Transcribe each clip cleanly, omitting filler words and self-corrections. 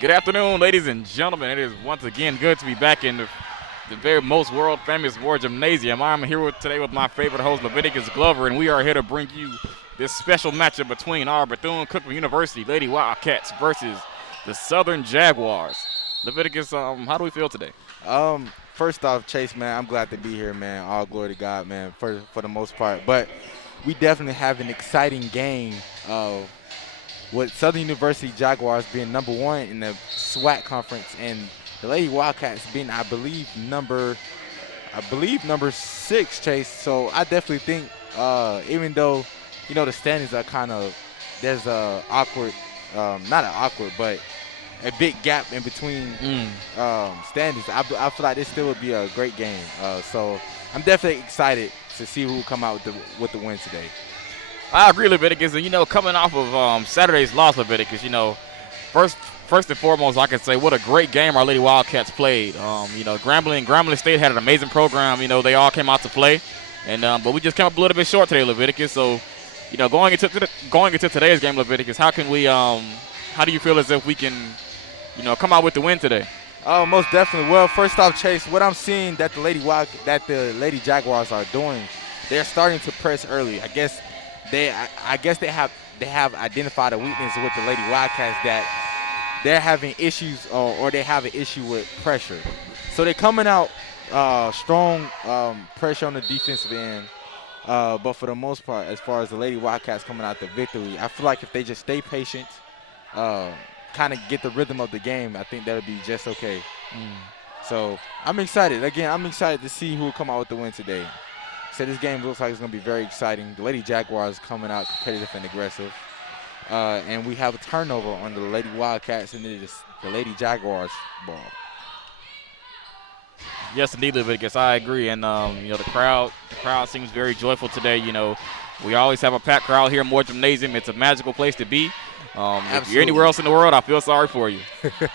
Good afternoon, ladies and gentlemen. It is once again good to be back in the very most world famous War Gymnasium. I'm here today with my favorite host, Leviticus Glover, and we are here to bring you this special matchup between our Bethune-Cookman University Lady Wildcats versus the Southern Jaguars. Leviticus, how do we feel today? First off, Chase, man, I'm glad to be here, man. All glory to God, man, for the most part. But we definitely have an exciting game with Southern University Jaguars being number 1 in the SWAC conference and the Lady Wildcats being, I believe, number 6, Chase. So I definitely think, even though, the standings are kind of, there's a awkward, not an awkward, but a big gap in between standings. I feel like this still would be a great game. So I'm definitely excited to see who will come out with the win today. I agree, Leviticus. And, coming off of Saturday's loss, Leviticus, first and foremost, I can say what a great game our Lady Wildcats played. Grambling State had an amazing program. They all came out to play. And but we just came up a little bit short today, Leviticus. So, going into today's game, Leviticus, how do you feel as if we can, come out with the win today? Oh, most definitely. Well, first off, Chase, what I'm seeing that the Lady Jaguars are doing, they're starting to press early. I guess they have identified a weakness with the Lady Wildcats that they're having issues or they have an issue with pressure. So they're coming out strong pressure on the defensive end. But for the most part, as far as the Lady Wildcats coming out the victory, I feel like if they just stay patient, kind of get the rhythm of the game, I think that would be just okay. So I'm excited. Again, I'm excited to see who will come out with the win today. So this game looks like it's going to be very exciting. The Lady Jaguars coming out competitive and aggressive. And we have a turnover on the Lady Wildcats, and it is the Lady Jaguars ball. Yes, indeed, Leviticus. I agree. And, the crowd seems very joyful today. We always have a packed crowd here in Moore Gymnasium. It's a magical place to be. If you're anywhere else in the world, I feel sorry for you.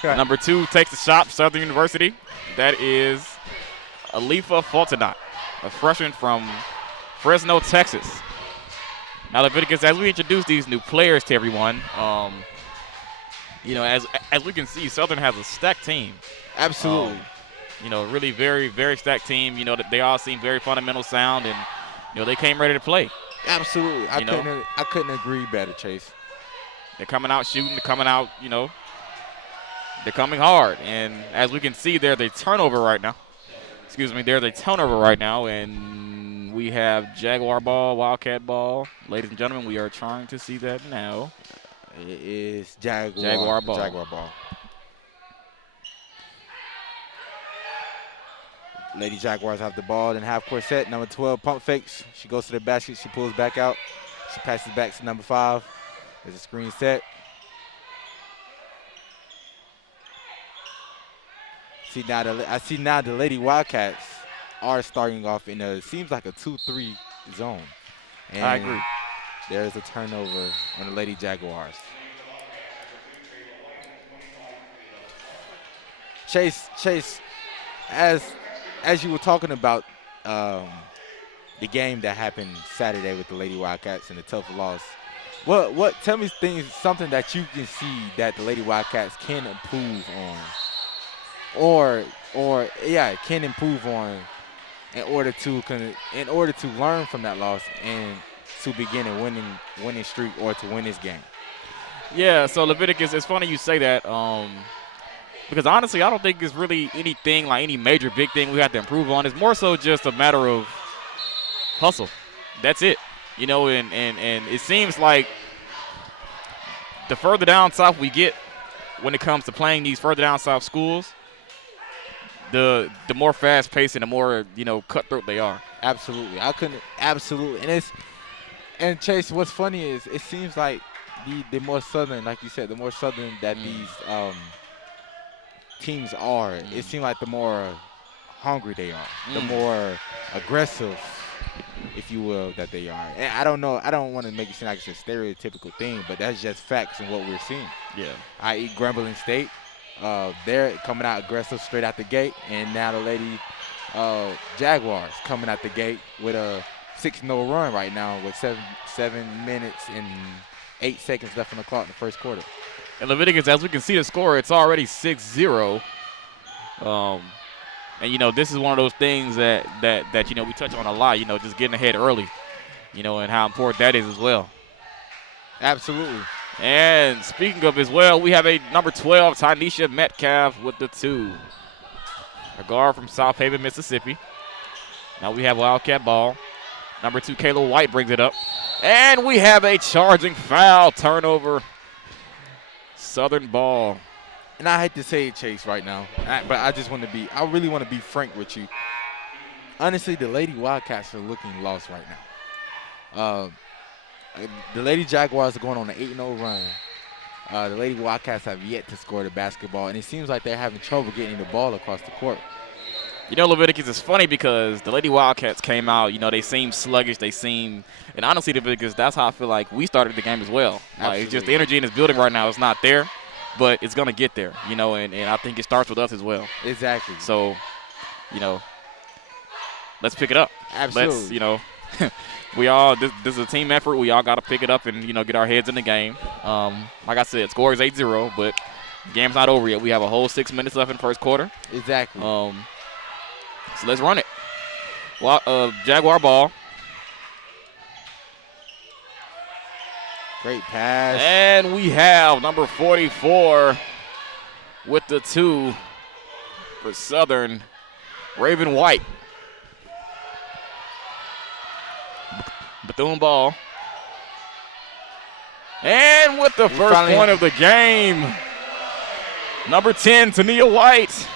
Number 2 takes the shot, Southern University. That is Alifa Fultonot, a freshman from Fresno, Texas. Now, Leviticus, as we introduce these new players to everyone, as we can see, Southern has a stacked team. Absolutely. Really very, very stacked team. That they all seem very fundamental sound, and, they came ready to play. Absolutely. I couldn't agree better, Chase. They're coming out shooting. They're coming out, they're coming hard. And as we can see, there's a turnover right now. There's a turnover right now, and we have Jaguar ball, Wildcat ball. Ladies and gentlemen, we are trying to see that now. It is Jaguar ball. Jaguar ball. Lady Jaguars have the ball in half court set. Number 12, pump fakes. She goes to the basket. She pulls back out. She passes back to number 5. There's a screen set. I see now the Lady Wildcats are starting off in seems like a 2-3 zone. And I agree. There's a turnover on the Lady Jaguars. Chase, as you were talking about the game that happened Saturday with the Lady Wildcats and the tough loss, tell me something that you can see that the Lady Wildcats can improve on, or can improve on in order to learn from that loss and to begin a winning streak or to win this game. Yeah, so Leviticus, it's funny you say that because honestly, I don't think it's really anything like any major big thing we have to improve on. It's more so just a matter of hustle. That's it. And it seems like the further down south we get when it comes to playing these further down south schools, the more fast-paced and the more, cutthroat they are. Absolutely. Absolutely. And Chase, what's funny is it seems like the more southern, like you said, the more southern that these teams are, it seems like the more hungry they are, the more aggressive, if you will, that they are. And I don't know, I don't want to make it seem like it's a stereotypical thing, but that's just facts and what we're seeing. Yeah. I.e. Grambling State, they're coming out aggressive straight out the gate, and now the Lady Jaguars coming out the gate with a 6-0 run right now with 7 minutes and 8 seconds left on the clock in the first quarter. And Leviticus, as we can see the score, it's already 6-0. And, you know, this is one of those things that you know, we touch on a lot, you know, just getting ahead early, you know, and how important that is as well. Absolutely. And speaking of as well, we have a number 12, Tynesha Metcalf with the 2. A guard from South Haven, Mississippi. Now we have Wildcat ball. Number 2, Kayla White brings it up. And we have a charging foul turnover. Southern ball. And I hate to say it, Chase, right now, but I really want to be frank with you. Honestly, the Lady Wildcats are looking lost right now. The Lady Jaguars are going on an 8-0 run. The Lady Wildcats have yet to score the basketball, and it seems like they're having trouble getting the ball across the court. You know, Leviticus, it's funny because the Lady Wildcats came out, you know, they seem sluggish. And honestly, Leviticus, that's how I feel like we started the game as well. Like, it's just the energy in this building right now is not there, but it's going to get there, you know, and I think it starts with us as well. Exactly. So, you know, let's pick it up. Absolutely. Let's, you know, this is a team effort. We all got to pick it up and, you know, get our heads in the game. Like I said, score is 8-0, but the game's not over yet. We have a whole 6 minutes left in the first quarter. Exactly. So let's run it. Well, Jaguar ball. Great pass. And we have number 44 with the 2 for Southern, Raven White. Bethune ball. And with the first point of the game, number 10, Tania White.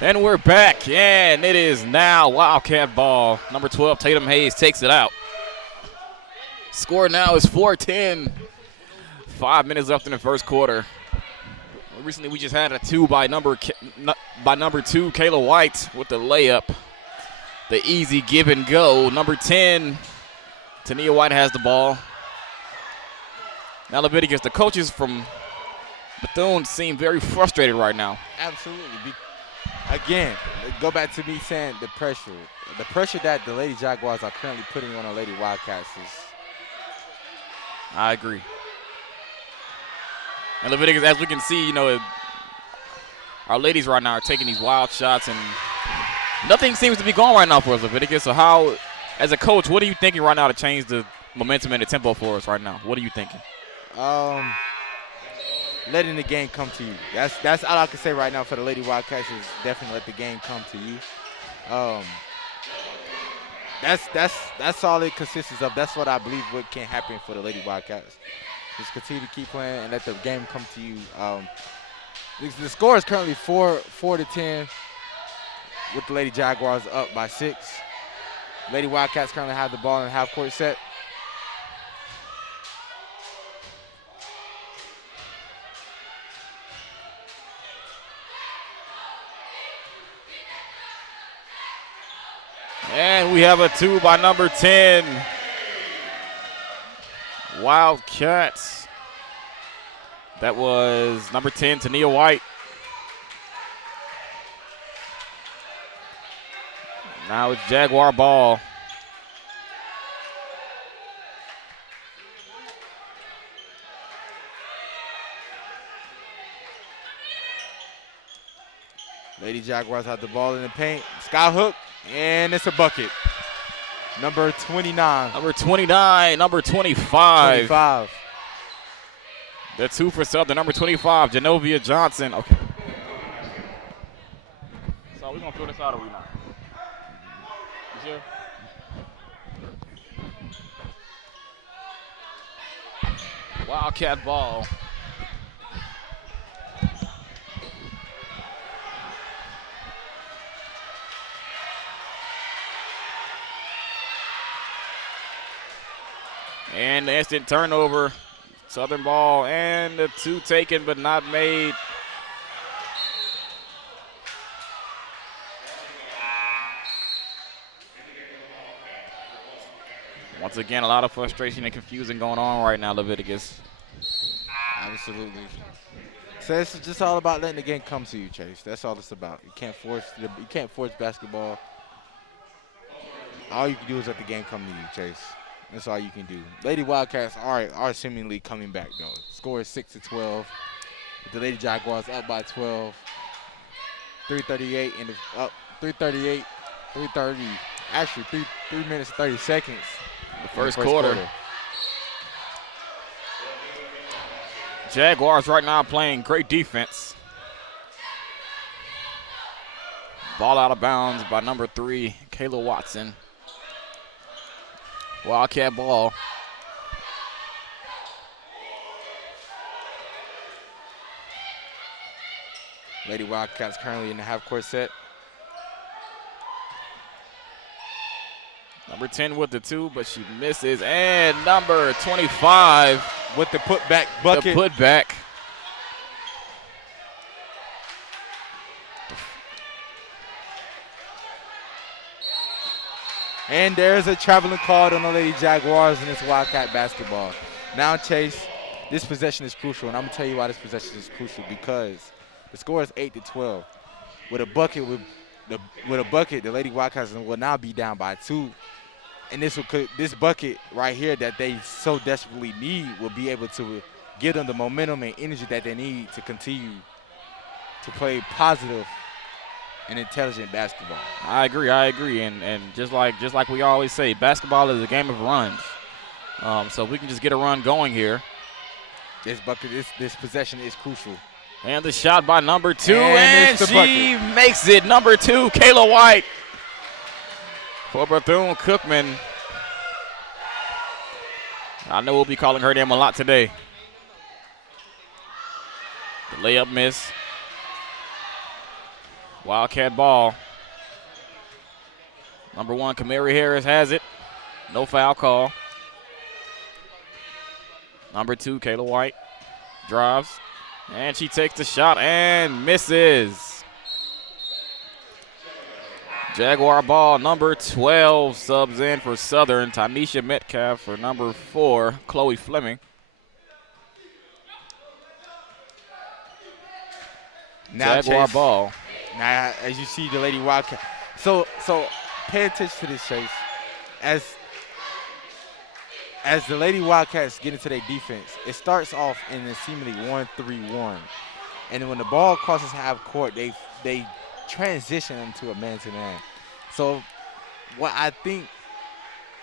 And we're back, and it is now Wildcat ball. Number 12, Tatum Hayes takes it out. Score now is 4-10. 5 minutes left in the first quarter. Recently, we just had a 2 by number 2, Kayla White with the layup. The easy give and go. Number 10, Tania White has the ball. Now Leviticus, the coaches from Bethune seem very frustrated right now. Absolutely. Again, go back to me saying the pressure that the Lady Jaguars are currently putting on the Lady Wildcats is. I agree. And Leviticus, as we can see, you know, our ladies right now are taking these wild shots, and nothing seems to be going right now for us, Leviticus. So how, as a coach, what are you thinking right now to change the momentum and the tempo for us right now? What are you thinking? Letting the game come to you. That's all I can say right now for the Lady Wildcats is definitely let the game come to you. That's all it consists of. That's what I believe what can happen for the Lady Wildcats. Just continue to keep playing and let the game come to you. The score is currently 4-10 with the Lady Jaguars up by 6. Lady Wildcats currently have the ball in the half-court set. And we have a 2 by number 10. Wildcats. That was number 10, Tania White. Now it's Jaguar ball. Lady Jaguars have the ball in the paint. Sky hook, and it's a bucket. Number 29. Number 29, number 25. 25. The 2 for Southern, number 25, Genovia Johnson. Okay. So we're going to throw this out or we not? You sure? Wildcat ball. And the instant turnover. Southern ball and the 2 taken but not made. Once again, a lot of frustration and confusion going on right now, Leviticus. Absolutely. So it's just all about letting the game come to you, Chase. That's all it's about. You can't force basketball. All you can do is let the game come to you, Chase. That's all you can do. Lady Wildcats are seemingly coming back though. Score is 6-12. The Lady Jaguars up by 12. 3:38 in the up. 3:38. 3:30. Actually, 3 minutes and 30 seconds. The first quarter. Jaguars right now playing great defense. Ball out of bounds by number 3, Kayla Watson. Wildcat ball. Lady Wildcats currently in the half-court set. Number 10 with the 2, but she misses. And number 25 with the putback bucket. The putback. And there's a traveling call on the Lady Jaguars in this Wildcat basketball. Now, Chase, this possession is crucial, and I'm gonna tell you why this possession is crucial, because the score is 8-12. With a bucket, the Lady Wildcats will now be down by 2. And this bucket right here that they so desperately need will be able to give them the momentum and energy that they need to continue to play positive and intelligent basketball. I agree. And just like we always say, basketball is a game of runs. So if we can just get a run going here. This possession is crucial. And the shot by number 2, and she makes it. Number 2, Kayla White for Bethune-Cookman. I know we'll be calling her name a lot today. The layup miss. Wildcat ball. Number 1, Kamari Harris has it. No foul call. Number 2, Kayla White drives. And she takes the shot and misses. Jaguar ball, number 12 subs in for Southern. Tanisha Metcalf for number 4, Chloe Fleming. Now Jaguar Chase, ball. Now, as you see the Lady Wildcat. So pay attention to this, Chase. As the Lady Wildcats get into their defense, it starts off in a seemingly 1-3-1. And when the ball crosses half court, they transition into a man-to-man. So what I think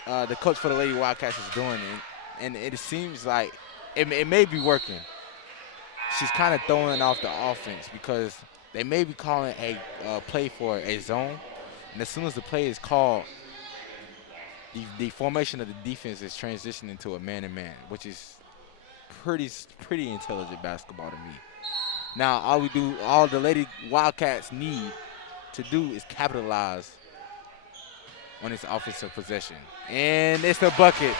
the coach for the Lady Wildcats is doing, and it seems like it may be working, she's kind of throwing off the offense because they may be calling a play for a zone. And as soon as the play is called, the formation of the defense is transitioning to a man-to-man, which is pretty intelligent basketball to me. Now, all the Lady Wildcats need to do is capitalize on its offensive possession. And it's the bucket.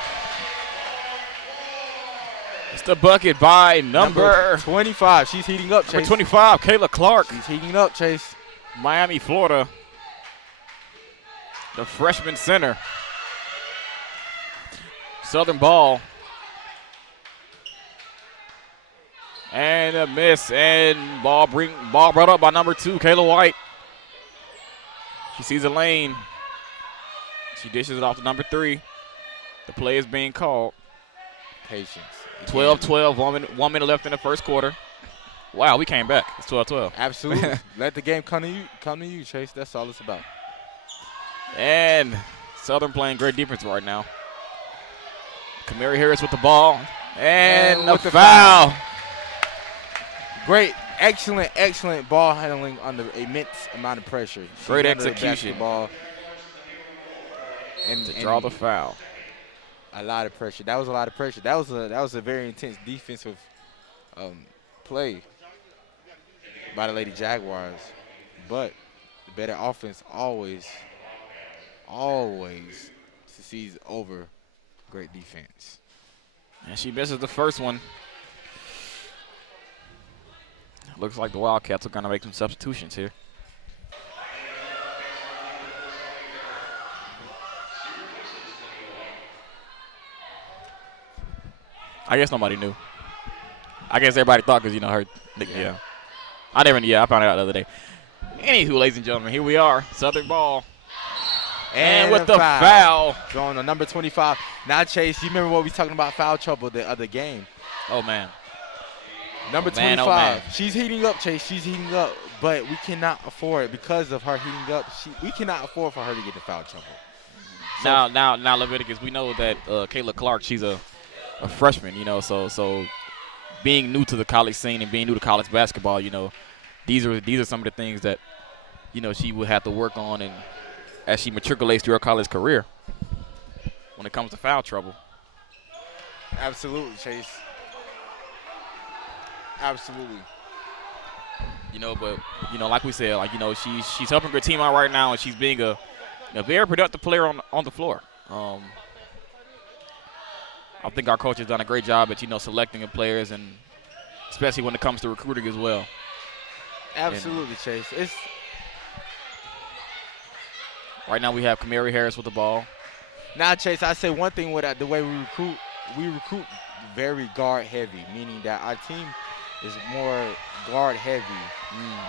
It's the bucket by number 25. She's heating up, Chase. Number 25, Kayla Clark. She's heating up, Chase. Miami, Florida. The freshman center. Southern ball. And a miss. And ball brought up by number 2, Kayla White. She sees a lane. She dishes it off to number 3. The play is being called. Patience. 12-12, 1 minute left in the first quarter. Wow, we came back. It's 12-12. Absolutely. Let the game come to you, Chase. That's all it's about. And Southern playing great defense right now. Kamari Harris with the ball. And the foul. Great, excellent ball handling under immense amount of pressure. Great execution. And draw the foul. A lot of pressure. That was a lot of pressure. That was a very intense defensive play by the Lady Jaguars. But the better offense always succeeds over great defense. And she misses the first one. Looks like the Wildcats are going to make some substitutions here. I guess nobody knew. I guess everybody thought because, her. Yeah. I found it out the other day. Anywho, ladies and gentlemen, here we are. Southern ball. And with the foul. Going on number 25. Now, Chase, you remember what we talking about foul trouble the other game. Oh, man. Number 25. Man. She's heating up, Chase. She's heating up. But we cannot afford, because of her heating up, we cannot afford for her to get in foul trouble. So now, Leviticus, we know that Kayla Clark, she's a freshman, so being new to the college scene and being new to college basketball, these are some of the things that, she would have to work on and as she matriculates through her college career when it comes to foul trouble. Absolutely, Chase. Absolutely. But like we said, she's helping her team out right now, and she's being a very productive player on the floor. I think our coach has done a great job at selecting the players, and especially when it comes to recruiting as well. Absolutely, Chase. Right now we have Kamari Harris with the ball. Now, Chase, I say one thing with the way we recruit very guard heavy, meaning that our team is more guard heavy.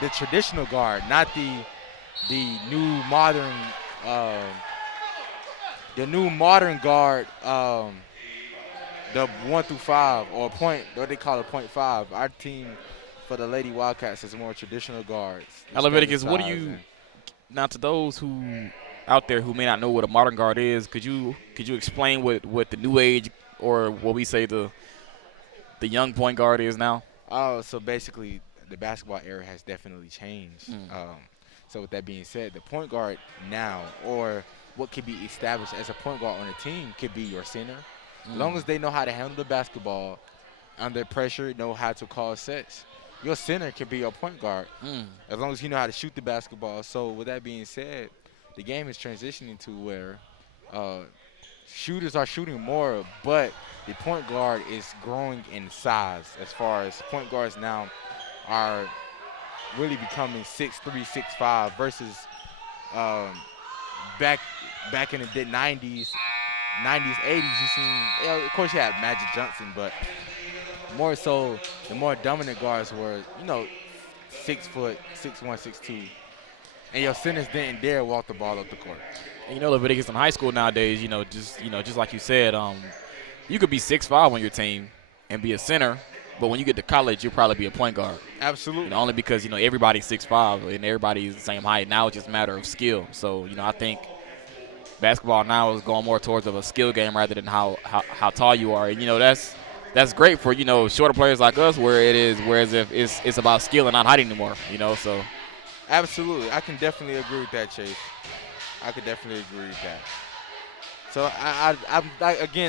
The traditional guard, not the new modern guard, the 1 through 5 or what they call it, 0.5. Our team for the Lady Wildcats is more traditional guards. Now, Leviticus, what do you now to those who out there who may not know what a modern guard is? Could you explain what the new age or what we say the young point guard is now? Oh, so basically the basketball era has definitely changed. So with that being said, the point guard now, or what could be established as a point guard on a team, could be your center. As long as they know how to handle the basketball under pressure, know how to call sets, your center can be your point guard. As long as you know how to shoot the basketball. So with that being said, the game is transitioning to where shooters are shooting more, but the point guard is growing in size. As far as point guards now are really becoming 6'3", 6'5", versus back in the 90s, 80s, you seen, of course you had Magic Johnson, but more so the more dominant guards were, 6 foot, 6'1", 6'2", and your centers didn't dare walk the ball up the court. And Leviticus in high school nowadays, just like you said, you could be 6'5" on your team and be a center, but when you get to college, you'll probably be a point guard. Absolutely. Only because everybody's 6'5" and everybody's the same height. Now it's just a matter of skill. So I think basketball now is going more towards of a skill game rather than how tall you are. And that's great for shorter players like us, whereas if it's about skill and not height anymore. So. Absolutely, I can definitely agree with that, Chase. I could definitely agree with that. So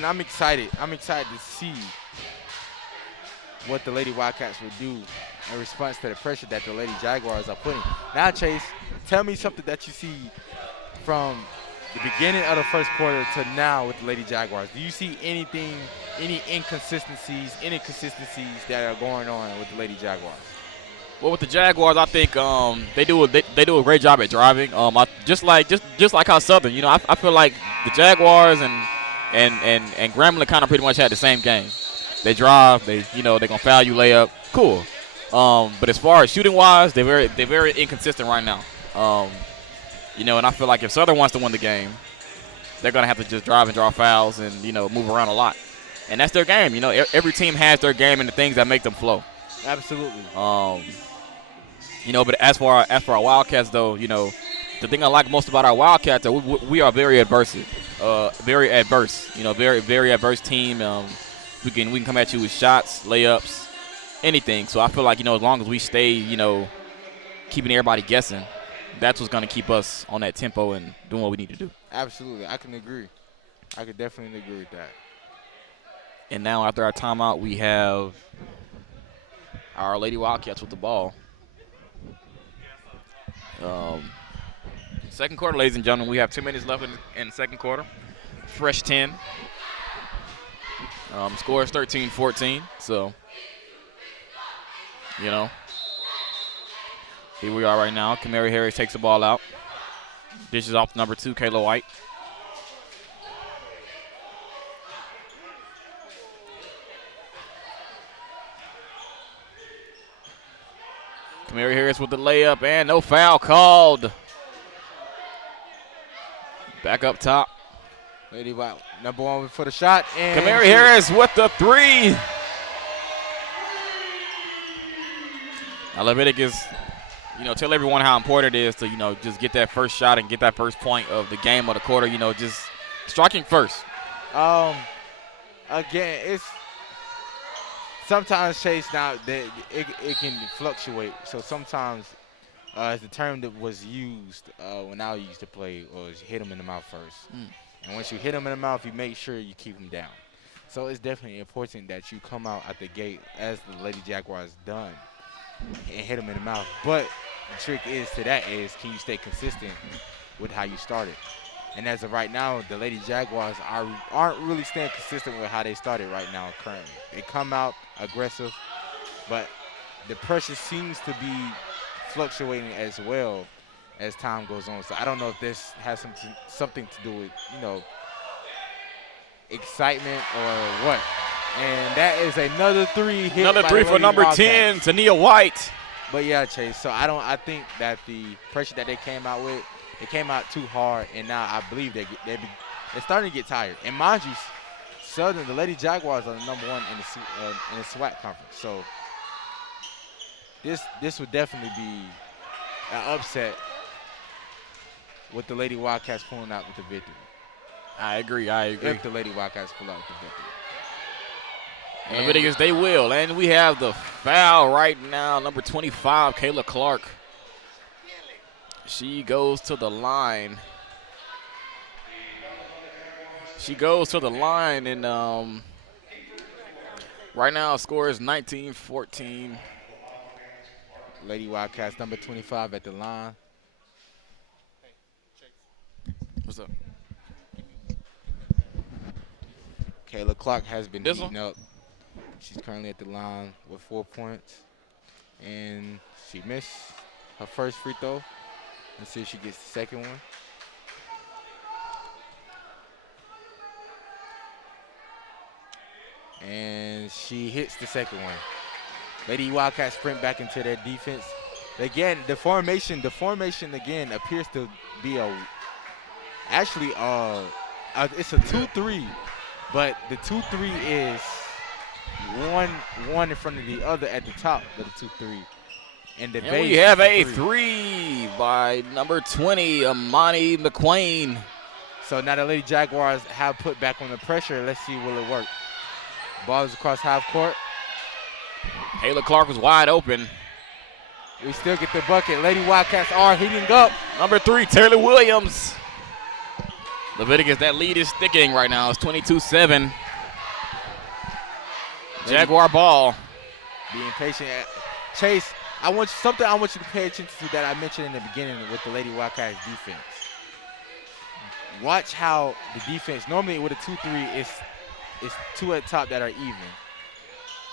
I'm excited. I'm excited to see what the Lady Wildcats will do in response to the pressure that the Lady Jaguars are putting. Now, Chase, tell me something that you see from the beginning of the first quarter to now with the Lady Jaguars. Do you see any inconsistencies that are going on with the Lady Jaguars? Well, with the Jaguars, I think they do a great job at driving. Just like how Southern, I feel like the Jaguars and Grambling kind of pretty much had the same game. They drive, they're gonna foul you, layup, cool. But as far as shooting wise, they're very inconsistent right now. And I feel like if Southern wants to win the game, they're gonna have to just drive and draw fouls and move around a lot. And that's their game. Every team has their game and the things that make them flow. Absolutely. But as for our Wildcats, though, the thing I like most about our Wildcats is we are very adverse. Very very adverse team. We can come at you with shots, layups, anything. So I feel like as long as we stay keeping everybody guessing, that's what's going to keep us on that tempo and doing what we need to do. Absolutely, I can agree. I could definitely agree with that. And now after our timeout, we have our Lady Wildcats with the ball. Second quarter, ladies and gentlemen, we have 2 minutes left in the second quarter. Fresh 10. Score is 13-14. So, here we are right now. Kamari Harris takes the ball out. Dishes off to number 2, Kayla White. Kamari Harris with the layup, and no foul called. Back up top. Lady Wild, number one for the shot. And Kamari Harris with the three. Now Leviticus, tell everyone how important it is to, just get that first shot and get that first point of the game or the quarter, just striking first. Again, it's sometimes, Chase, now it can fluctuate. So sometimes, as the term that was used when I used to play, was hit them in the mouth first. And once you hit them in the mouth, you make sure you keep them down. So it's definitely important that you come out at the gate, as the Lady Jaguars done, and hit them in the mouth. But the trick is can you stay consistent with how you started? And as of right now, the Lady Jaguars aren't really staying consistent with how they started right now currently. They come out aggressive, but the pressure seems to be fluctuating as well as time goes on. So I don't know if this has something to do with, excitement or what. And that is another three hit. Another three for number 10, Tania White. But yeah, Chase, so I think that the pressure that they came out with, it came out too hard, and now I believe they're starting to get tired. And mind you, Southern, the Lady Jaguars are the number one in the SWAC conference. So this would definitely be an upset with the Lady Wildcats pulling out with the victory. I agree. If the Lady Wildcats pull out with the victory. Leviticus, they will. And we have the foul right now, number 25, Kayla Clark. She goes to the line. And right now score is 19-14. Lady Wildcats, number 25 at the line. What's up? Kayla Clark has been beaten up. She's currently at the line with 4 points. And she missed her first free throw. Let's see if she gets the second one. And she hits the second one. Lady Wildcats sprint back into their defense. Again, the formation again appears to be it's a 2-3, but the 2-3 is one in front of the other at the top of the 2-3. And we have a three by number 20, Amani McQueen. So now the Lady Jaguars have put back on the pressure. Let's see, will it work? Ball is across half court. Kayla Clark was wide open. We still get the bucket. Lady Wildcats are heating up. Number 3, Taylor Williams. Leviticus, that lead is thickening right now. It's 22-7. Jaguar ball. Being patient. Chase, I want you to pay attention to that I mentioned in the beginning with the Lady Wildcats defense. Watch how the defense, normally with a 2-3, it's two at the top that are even.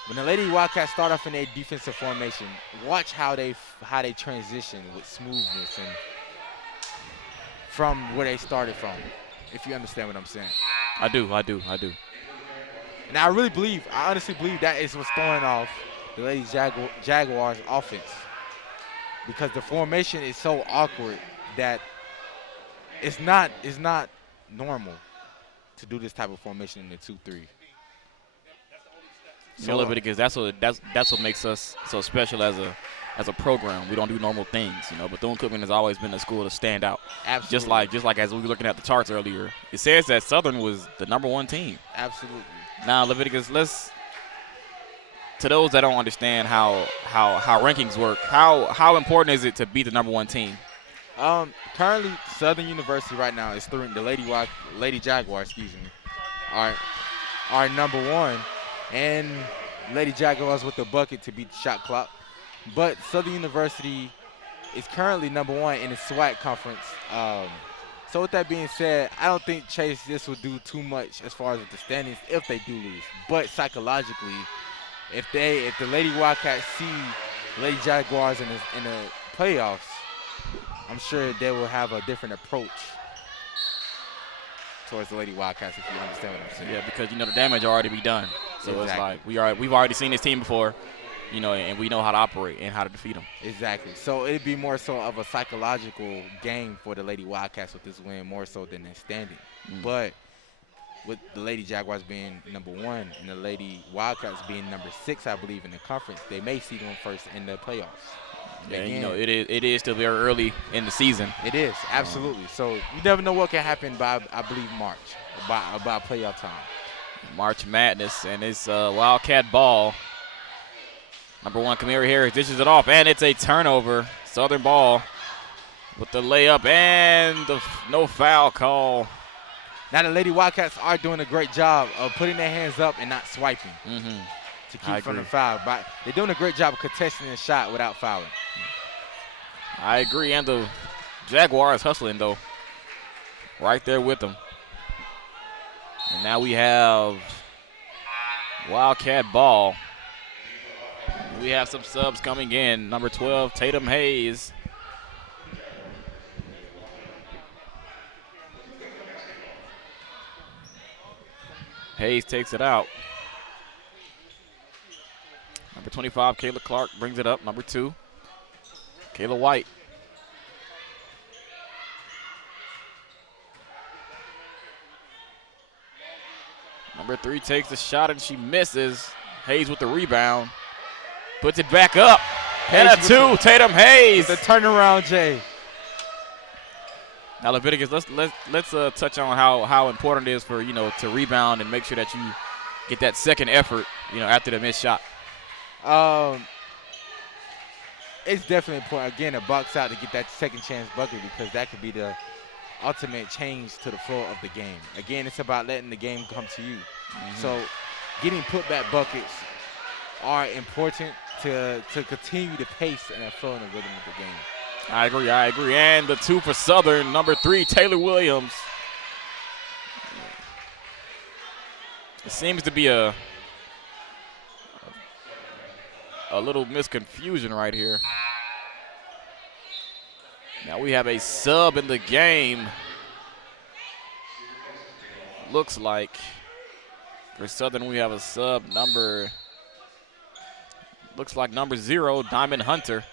When the Lady Wildcats start off in their defensive formation, watch how they transition with smoothness and from where they started from, if you understand what I'm saying. I do. And I honestly believe that is what's throwing off the Lady Jaguars offense, because the formation is so awkward that it's not normal to do this type of formation in the 2-3. So Leviticus, that's what makes us so special as a program. We don't do normal things, Bethune-Cookman has always been a school to stand out. Absolutely. Just like as we were looking at the charts earlier, it says that Southern was the number 1 team. Absolutely. Now, Leviticus, to those that don't understand how rankings work, how important is it to be the number 1 team? Currently, Southern University right now is through the Lady Jaguars, are number 1, and Lady Jaguars with the bucket to beat the shot clock. But Southern University is currently number 1 in the SWAC conference. So with that being said, I don't think Chase this will do too much as far as with the standings if they do lose. But psychologically, if the Lady Wildcats see Lady Jaguars in the playoffs, I'm sure they will have a different approach towards the Lady Wildcats, if you understand what I'm saying. Yeah, because the damage already be done. So exactly. It's like we've already seen this team before. and we know how to operate and how to defeat them. Exactly. So it'd be more so of a psychological game for the Lady Wildcats with this win, more so than their standing. But with the Lady Jaguars being number 1 and the Lady Wildcats being number 6, I believe, in the conference, they may see them first in the playoffs. Yeah, it is still very early in the season. It is, absolutely. So you never know what can happen by, I believe, March, about playoff time. March Madness, and it's Wildcat ball. Number 1, Kamari Harris dishes it off, and it's a turnover. Southern ball with the layup and the no foul call. Now the Lady Wildcats are doing a great job of putting their hands up and not swiping to keep from the foul. But they're doing a great job of contesting the shot without fouling. I agree, and the Jaguars hustling, though, right there with them. And now we have Wildcat ball. We have some subs coming in. Number 12, Tatum Hayes. Hayes takes it out. Number 25, Kayla Clark brings it up. Number 2, Kayla White. Number 3 takes the shot and she misses. Hayes with the rebound. Puts it back up. And a 2, Tatum Hayes. The turnaround, Jay. Now Leviticus, let's touch on how important it is for to rebound and make sure that you get that second effort after the missed shot. It's definitely important again to box out to get that second chance bucket, because that could be the ultimate change to the flow of the game. Again, it's about letting the game come to you. So getting putback buckets are important to continue the pace and the flow and the rhythm of the game. I agree. And the 2 for Southern, number 3, Taylor Williams. It seems to be a little misconfusion right here. Now we have a sub in the game. Looks like for Southern we have a sub number, looks like number 0, Diamond Hunter.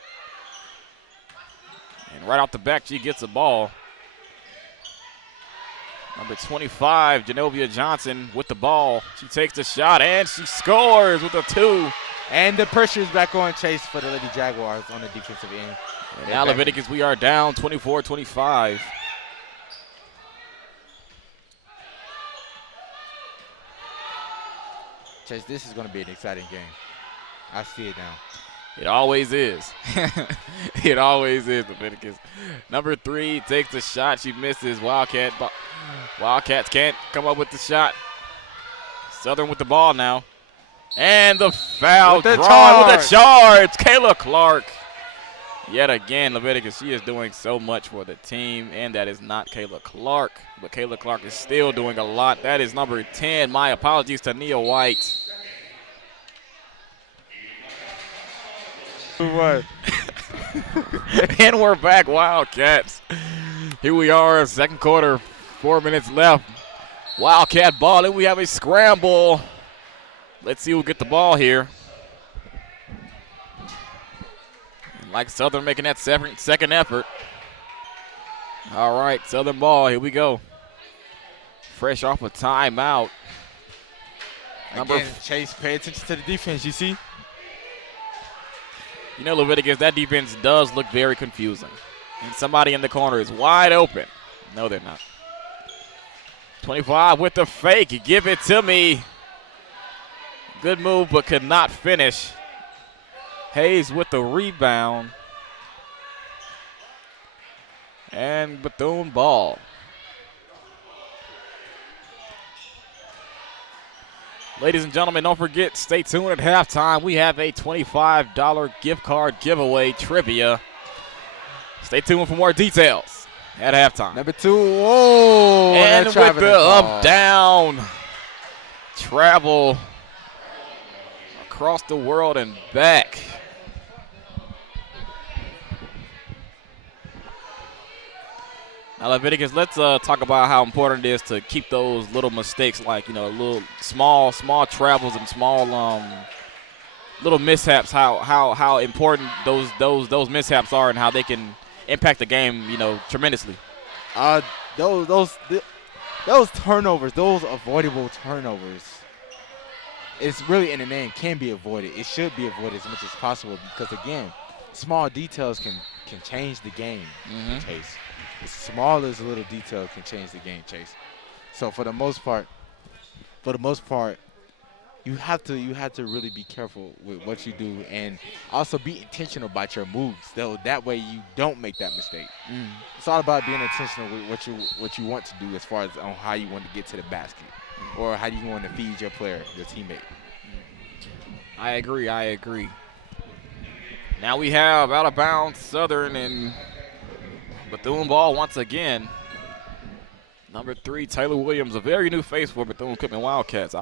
And right off the back, she gets the ball. Number 25, Genovia Johnson with the ball. She takes the shot, and she scores with a 2. And the pressure is back on Chase for the Lady Jaguars on the defensive end. And now Leviticus, we are down 24-25. Chase, this is going to be an exciting game. I see it now. It always is. It always is, Leviticus. Number 3 takes the shot. She misses. Wildcats can't come up with the shot. Southern with the ball now. And the foul drawn with the charge. Kayla Clark. Yet again, Leviticus, she is doing so much for the team, and that is not Kayla Clark. But Kayla Clark is still doing a lot. That is number 10. My apologies to Nia White. What? And we're back, Wildcats. Here we are, second quarter, 4 minutes left. Wildcat ball, and we have a scramble. Let's see who'll get the ball here. Like Southern making that second effort. All right, Southern ball, here we go. Fresh off a timeout. Again, Chase, pay attention to the defense, you see? Leviticus, that defense does look very confusing. And somebody in the corner is wide open. No, they're not. 25 with the fake. Give it to me. Good move, but could not finish. Hayes with the rebound. And Bethune ball. Ladies and gentlemen, don't forget, stay tuned at halftime. We have a $25 gift card giveaway trivia. Stay tuned for more details at halftime. Number 2, whoa. And with the up-down travel across the world and back. Now, Leviticus, let's talk about how important it is to keep those little mistakes, like little small travels and small little mishaps, how important those mishaps are, and how they can impact the game, tremendously. Uh, those turnovers, those avoidable turnovers, it's really in the name, can be avoided. It should be avoided as much as possible because, again, small details can change the game, Chase. The smallest little detail can change the game, Chase. So for the most part, you have to really be careful with what you do and also be intentional about your moves. Though that way you don't make that mistake. It's all about being intentional with what you want to do as far as on how you want to get to the basket or how you want to feed your player, your teammate. I agree. Now we have out of bounds Southern and Bethune ball once again. Number 3, Taylor Williams, a very new face for Bethune-Cookman Wildcats.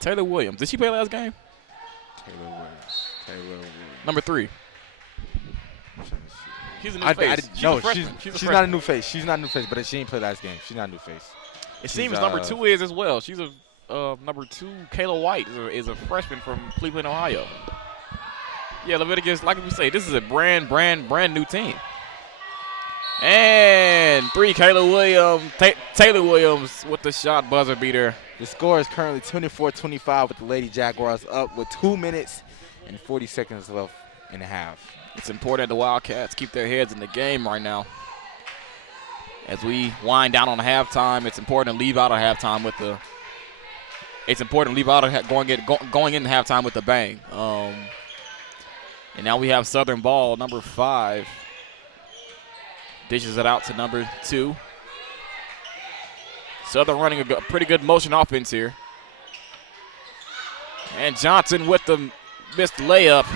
Taylor Williams. Did she play last game? Taylor Williams. Number 3. She's a new face. She's not a new face. She's not a new face, but she didn't play last game. She's not a new face. It seems number 2 is as well. She's number 2. Kayla White is a freshman from Cleveland, Ohio. Yeah, Leviticus, like we say, this is a brand new team. And 3, Taylor Williams with the shot buzzer beater. The score is currently 24-25 with the Lady Jaguars up with 2 minutes and 40 seconds left in the half. It's important the Wildcats keep their heads in the game right now. As we wind down on halftime, it's important to leave out of halftime with the. It's important to leave out of going into halftime with a bang. And now we have Southern ball, number 5. Dishes it out to number 2. Southern running a pretty good motion offense here. And Johnson with the missed layup.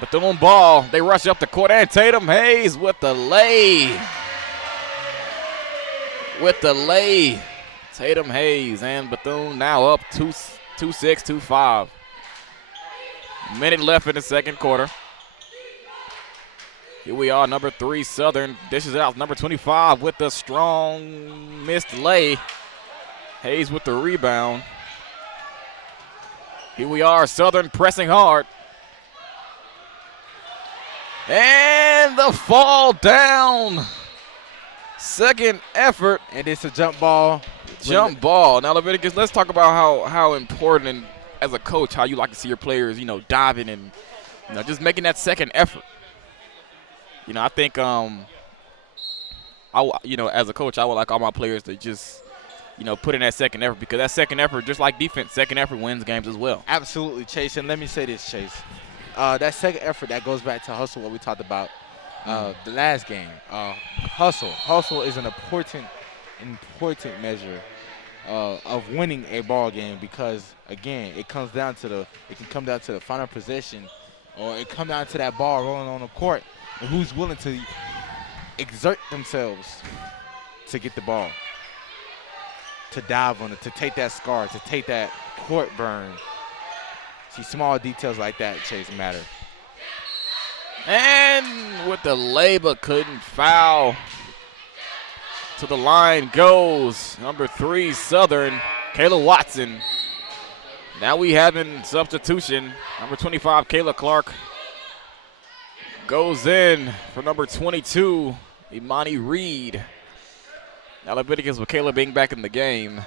Bethune ball, they rush up the court, and Tatum Hayes with the lay. Tatum Hayes and Bethune now up 2-6, 2-5. Minute left in the second quarter. Here we are, number 3, Southern dishes it out. Number 25 with the strong missed lay. Hayes with the rebound. Here we are, Southern pressing hard. And the fall down. Second effort. And it's a jump ball. Now, Leviticus, let's talk about how important, and as a coach, how you like to see your players, diving and, just making that second effort. I think, as a coach, I would like all my players to just, put in that second effort, because that second effort, just like defense, second effort wins games as well. Absolutely, Chase. And let me say this, Chase. That second effort, that goes back to hustle, what we talked about the last game. Hustle is an important measure of winning a ball game, because, again, it can come down to the final possession, or it come down to that ball rolling on the court, and who's willing to exert themselves to get the ball, to dive on it, to take that scar, to take that court burn. See, small details like that, Chase, matter. And with the lay, but couldn't foul. To the line goes number 3, Southern, Kayla Watson. Now we having substitution. Number 25, Kayla Clark, goes in for number 22, Imani Reed. Now Leviticus, with Kayla being back in the game,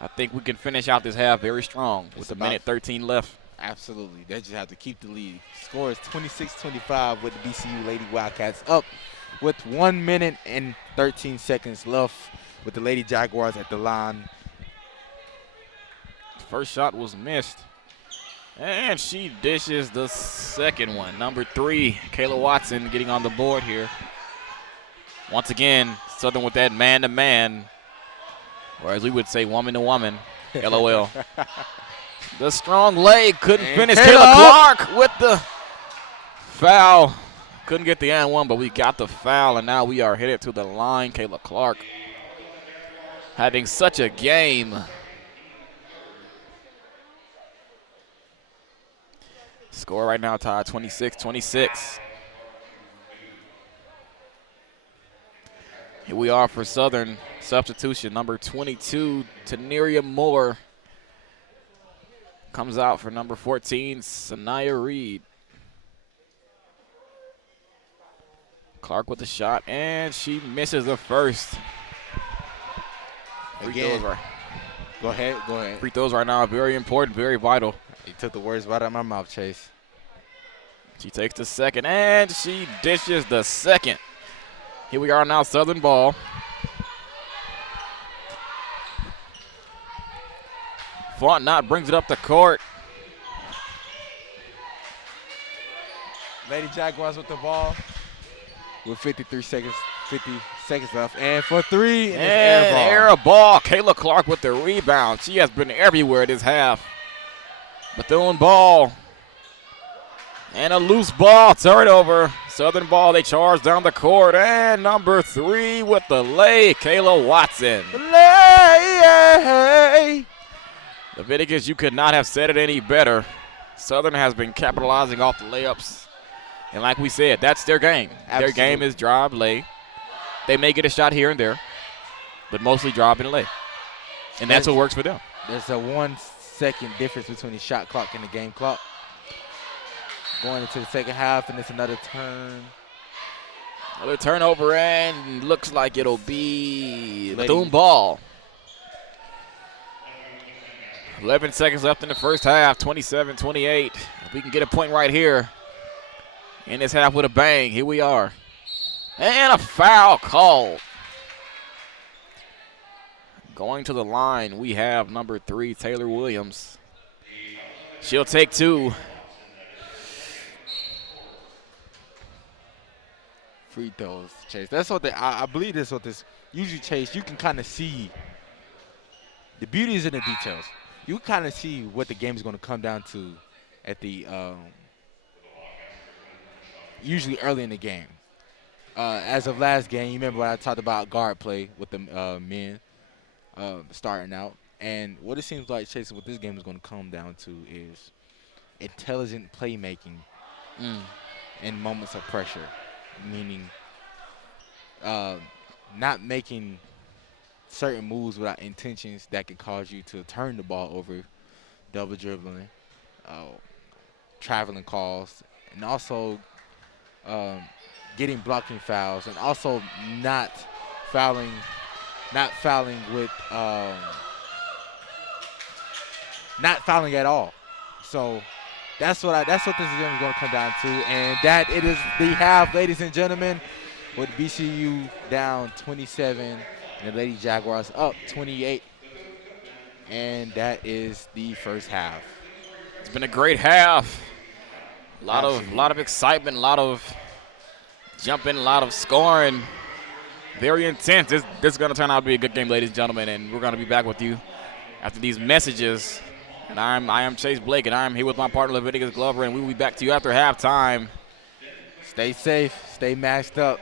I think we can finish out this half very strong with a minute 13 left. Absolutely. They just have to keep the lead. Score is 26-25 with the BCU Lady Wildcats up with 1 minute and 13 seconds left with the Lady Jaguars at the line. First shot was missed. And she dishes the second one. Number 3, Kayla Watson getting on the board here. Once again, Southern with that man-to-man, or as we would say, woman-to-woman, LOL. The strong leg couldn't finish. Kayla Clark with the foul. Couldn't get the and one, but we got the foul, and now we are headed to the line. Kayla Clark having such a game. Score right now tied 26-26. Here we are for Southern substitution. Number 22, Taneria Moore Comes out for number 14, Sanaya Reed. Clark with the shot, and she misses the first. Free throws right. Go ahead. Free throws right now are very important, very vital. You took the words right out of my mouth, Chase. She takes the second, and she dishes the second. Here we are now, Southern ball. Fontenot brings it up the court. Lady Jaguars with the ball with 50 seconds left. And for three, and air ball. Kayla Clark with the rebound. She has been everywhere this half. Bethune ball. And a loose ball. Turnover. Southern ball. They charge down the court. And number 3 with the lay, Kayla Watson. Lay. Leviticus, you could not have said it any better. Southern has been capitalizing off the layups. And like we said, that's their game. Absolutely. Their game is drive, lay. They may get a shot here and there, but mostly drive and lay. And that's what works for them. There's a 1 second difference between the shot clock and the game clock. Going into the second half, and it's another turn. Another turnover, and looks like it'll be Bethune ball. 11 seconds left in the first half, 27-28. If we can get a point right here in this half with a bang, here we are. And a foul called. Going to the line, we have number 3, Taylor Williams. She'll take 2. Free throws, Chase. That's what I believe that's what this usually, Chase, you can kind of see. The beauty is in the details. You kind of see what the game is going to come down to at the usually early in the game. As of last game, you remember when I talked about guard play with the men starting out. And what it seems like, Chase, what this game is going to come down to is intelligent playmaking in moments of pressure, meaning not making certain moves without intentions that can cause you to turn the ball over, double dribbling, traveling calls, and also getting blocking fouls, and also not fouling with not fouling at all. So that's what this game is going to come down to, and that it is the half, ladies and gentlemen, with BCU down 27 and the Lady Jaguars up 28, and that is the first half. It's been a great half. A lot of excitement, a lot of jumping, a lot of scoring. Very intense. This is going to turn out to be a good game, ladies and gentlemen, and we're going to be back with you after these messages. And I am Chase Blake, and I'm here with my partner Leviticus Glover, and we will be back to you after halftime. Stay safe, stay masked up.